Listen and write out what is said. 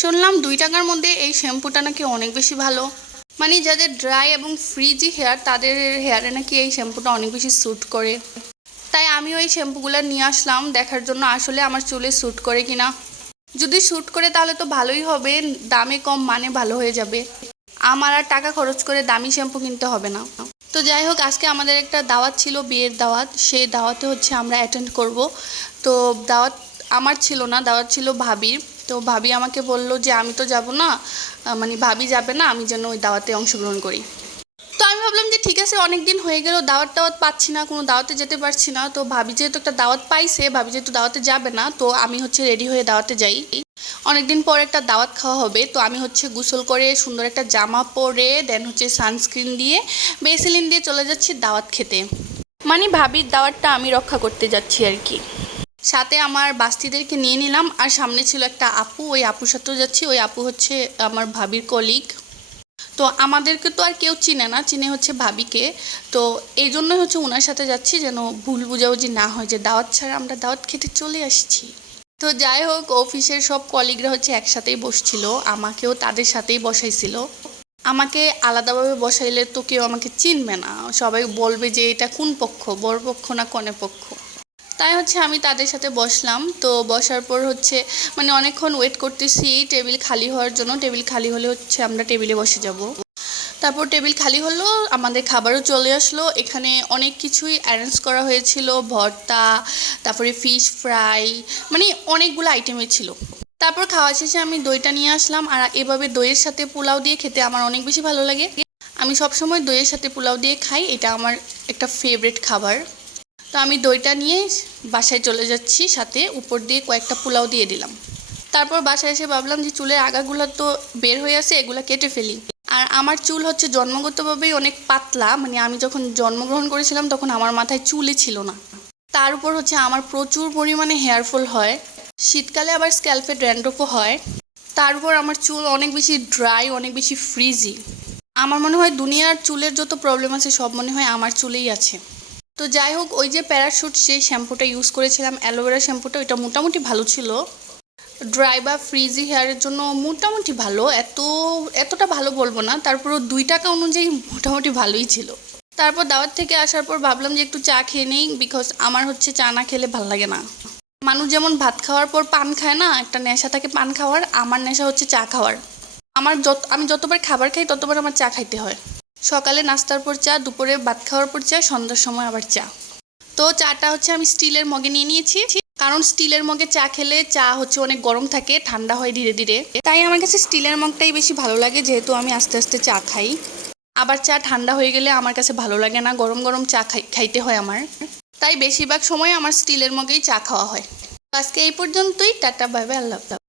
শুনলাম 2 টাকার মধ্যে এই শ্যাম্পুটা নাকি অনেক বেশি ভালো। মানে যাদের ড্রাই এবং ফ্রিজি হেয়ার তাদের হেয়ারে নাকি এই শ্যাম্পুটা অনেক বেশি স্যুট করে। তাই আমিও এই শ্যাম্পুগুলো নিয়ে আসলাম দেখার জন্য আসলে আমার চুলে স্যুট করে কিনা। যদি স্যুট করে তাহলে তো ভালোই হবে, দামে কম মানে ভালো হয়ে যাবে। আমার আর টাকা খরচ করে দামি শ্যাম্পু কিনতে হবে না। তো যাই হোক, আজকে আমাদের একটা দাওয়াত ছিল, বিয়ের দাওয়াত। সেই দাওয়াতে আমরা অ্যাটেন্ড করব। তো দাওয়াত আমার ছিল না, দাওয়াত ছিল ভাবির। তো ভাবি আমাকে বলল যে আমি তো যাব না, মানে ভাবি যাবে না, আমি যেন ওই দাওয়াতে অংশগ্রহণ করি। তো আমি ভাবলাম যে ঠিক আছে, অনেক দিন হয়ে গেল দাওয়াত টাওয়াত পাচ্ছি না, কোনো দাওয়াতে যেতে পারছি না। তো ভাবি যেহেতু একটা দাওয়াত পাইছে, ভাবি যেহেতু দাওয়াতে যাবে না, তো আমি রেডি হয়ে দাওয়াতে যাই। অনেকদিন পর একটা দাওয়াত খাওয়া হবে, তো আমি গোসল করে সুন্দর একটা জামা পরে দেন সানস্ক্রিন দিয়ে বেসিলিন দিয়ে চলে যাচ্ছি দাওয়াত খেতে। মানে ভাবির দাওয়াতটা আমি রক্ষা করতে যাচ্ছি আর কি। সাথে আমার বাস্তিদেরকে নিয়ে নিলাম, আর সামনে ছিল একটা আপু, ওই আপুর সাথেও যাচ্ছি। ওই আপু আমার ভাবির কলিগ। তো আমাদেরকে তো আর কেউ চিনে না, চিনে ভাবিকে। তো এই জন্যই ওনার সাথে যাচ্ছি, যেন ভুল বুঝাবুঝি না হয় যে দাওয়াত ছাড়া আমরা দাওয়াত খেতে চলে আসছি। তো যাই হোক, অফিসের সব কলিগরা একসাথেই বসছিল, আমাকেও তাদের সাথেই বসাইছিল। আমাকে আলাদাভাবে বসাইলে তো কেউ আমাকে চিনবে না, সবাই বলবে যে এটা কোন পক্ষ, বর পক্ষ না কনে পক্ষ। তাই আমি তাদের সাথে বসলাম। তো বসার পর মানে অনেকক্ষণ ওয়েট করতেছি টেবিল খালি হওয়ার জন্য। টেবিল খালি হলে আমরা টেবিলে বসে যাব। তারপর টেবিল খালি হলো, আমাদের খাবারও চলে আসলো। এখানে অনেক কিছুই অ্যারেঞ্জ করা হয়েছিল, ভর্তা, তারপরে ফিশ ফ্রাই, মানে অনেকগুলো আইটেমই ছিল। তারপর খাওয়া শেষে আমি দইটা নিয়ে আসলাম, আর এভাবে দইয়ের সাথে পোলাও দিয়ে খেতে আমার অনেক বেশি ভালো লাগে। আমি সবসময় দইয়ের সাথে পোলাও দিয়ে খাই, এটা আমার একটা ফেভারিট খাবার। তো আমি দইটা নিয়ে বাসায় চলে যাচ্ছি, সাথে উপর দিয়ে কয়েকটা পোলাও দিয়ে দিলাম। তারপর বাসায় এসে ভাবলাম যে চুলের আগাগুলো তো বের হয়ে আছে, এগুলো কেটে ফেলি। আর আমার চুল জন্মগতভাবেই অনেক পাতলা, মানে আমি যখন জন্মগ্রহণ করেছিলাম তখন আমার মাথায় চুলই ছিল না। তার উপর আমার প্রচুর পরিমাণে হেয়ারফল হয়, শীতকালে আবার স্ক্যাল্পে ড্যান্ড্রফও হয়। তার উপর আমার চুল অনেক বেশি ড্রাই, অনেক বেশি ফ্রিজি। আমার মনে হয় দুনিয়ার চুলের যত প্রবলেম আছে সব মনে হয় আমার চুলেই আছে। তো যাই হোক, ওই যে প্যারাশুট যে শ্যাম্পুটা ইউজ করেছিলাম, অ্যালোভেরা শ্যাম্পুটা, ওইটা মোটামুটি ভালো ছিল। ড্রাই বা ফ্রিজি হেয়ারের জন্য মোটামুটি ভালো, এতটা ভালো বলবো না, তারপরও 2 টাকা অনুযায়ী মোটামুটি ভালোই ছিল। তারপর দাওয়াত থেকে আসার পর ভাবলাম যে একটু চা খেয়ে নেই, বিকজ আমার চা না খেলে ভাল লাগে না। মানুষ যেমন ভাত খাওয়ার পর পান খায় না, একটা নেশা থাকে পান খাওয়ার, আমার নেশা চা খাওয়ার। আমি যতবার খাবার খাই ততবার আমার চা খাইতে হয়। সকালে নাস্তার পর চা, দুপুরে ভাত খাওয়ার পর চা, সন্ধ্যার সময় আবার চা। তো চাটা আমি স্টিলের মগে নিয়ে নিয়েছি, কারণ স্টিলের মগে চা খেলে চা অনেক গরম থাকে, ঠান্ডা হয় ধীরে ধীরে। তাই আমার কাছে স্টিলের মগটাই বেশি ভালো লাগে, যেহেতু আমি আস্তে আস্তে চা খাই। আবার চা ঠান্ডা হয়ে গেলে আমার কাছে ভালো লাগে না, গরম গরম চা খাইতে হয় আমার। তাই বেশিরভাগ সময় আমার স্টিলের মগেই চা খাওয়া হয়। আজকে এই পর্যন্তই, টাটা, বাই বাই, আল্লাহ হাফেজ।